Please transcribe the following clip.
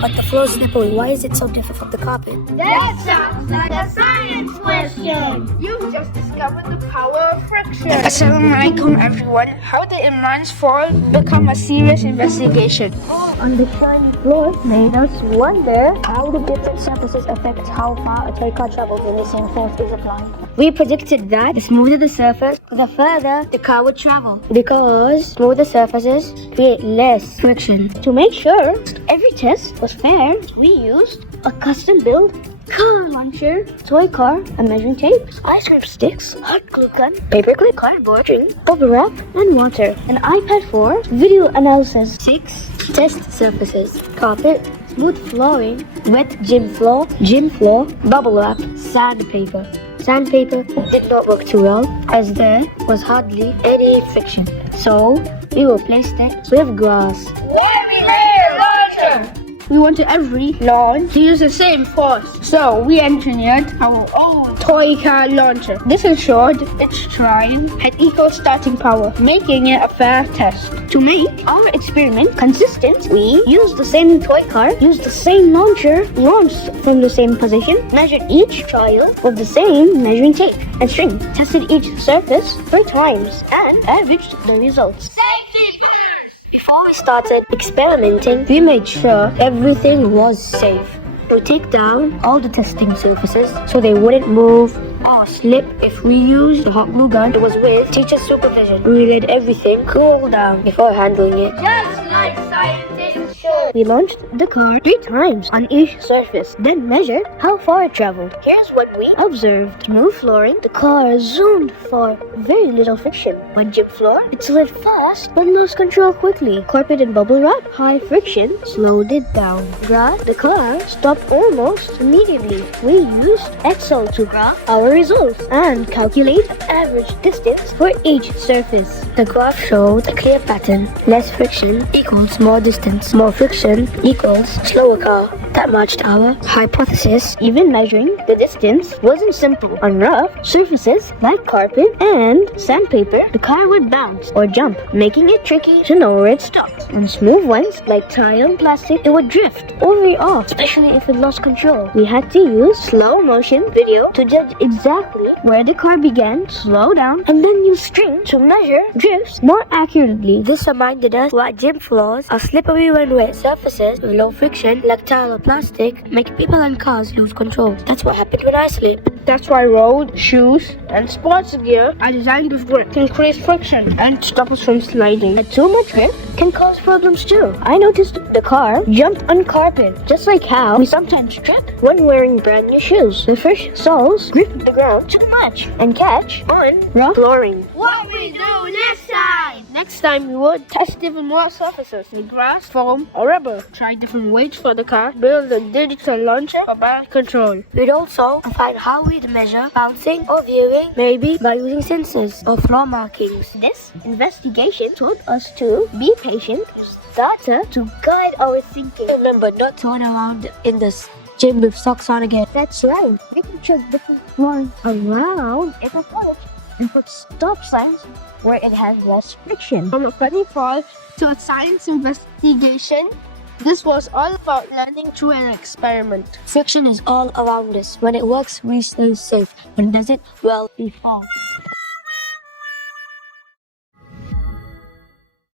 But the floor is slippery. Why is it so different from the carpet? That sounds like a science question. You've just discovered the power of friction. Assalamualaikum everyone. How the Imran's fall become a serious investigation. On the shiny floor made us wonder how the different surfaces affect how far a toy car travels when the same force is applied. We predicted that the smoother the surface, the further the car would travel, because smoother surfaces create less friction. To make sure every test was fair, we used a custom-built car launcher, toy car, a measuring tape, ice cream sticks, hot glue gun, paperclip, cardboard, string, bubble wrap, and water. An iPad 4, video analysis, 6 test surfaces, carpet, smooth flooring, wet gym floor, bubble wrap, sandpaper. Sandpaper did not work too well as there was hardly any friction. So we replaced it with grass. We wanted every launch to use the same force, so we engineered our own toy car launcher. This ensured its train had equal starting power, making it a fair test. To make our experiment consistent, we used the same toy car, used the same launcher, launched from the same position, measured each trial with the same measuring tape and string, tested each surface 3 times, and averaged the results. Before we started experimenting, we made sure everything was safe. We take down all the testing surfaces so they wouldn't move or slip. If we used the hot glue gun, it was with teacher's supervision. We let everything cool down before handling it. Just like scientists should. We launched the car 3 times on each surface, then measured how far it traveled. Here's what we observed. Smooth flooring, the car zoomed for very little friction. On gym floor, it slid fast but lost control quickly. Carpet and bubble wrap, high friction, slowed it down. Grass, the car stopped almost immediately. We used Excel to graph our results and calculate average distance for each surface. The graph showed a clear pattern. Less friction equals more distance. More friction equals slower car. That matched our hypothesis. Even measuring the distance wasn't simple. On rough surfaces like carpet and sandpaper, the car would bounce or jump, making it tricky to know where it stopped. On smooth ones like tile and plastic, it would drift or veer off, especially if it lost control. We had to use slow motion video to judge exactly where the car began, slow down, and then use string to measure drifts more accurately. This reminded us why gym floors are slippery when wet. Surfaces with low friction, like tile or plastic, make people and cars lose control. That's what happened when I slip. That's why road, shoes, and sports gear are designed with grip to increase friction and stop us from sliding. And too much grip can cause problems too. I noticed the car jumped on carpet, just like how we sometimes trip when wearing brand new shoes. The fresh soles grip the ground too much and catch on rough flooring. What we do next time? Next time we will test even more surfaces with grass, foam, or rubber. Try different weights for the car. Build a digital launcher for balance control. We'd also find how we'd measure bouncing or veering, maybe by using sensors or floor markings. This investigation taught us to be patient, use data to guide our thinking. Remember not to run around in this gym with socks on again. That's right. We can check different floors around Iqra College and put stop signs where it has less friction. From a funny fall to a science investigation, this was all about learning through an experiment. Friction is all around us. When it works, we stay safe. When it doesn't, well, we fall.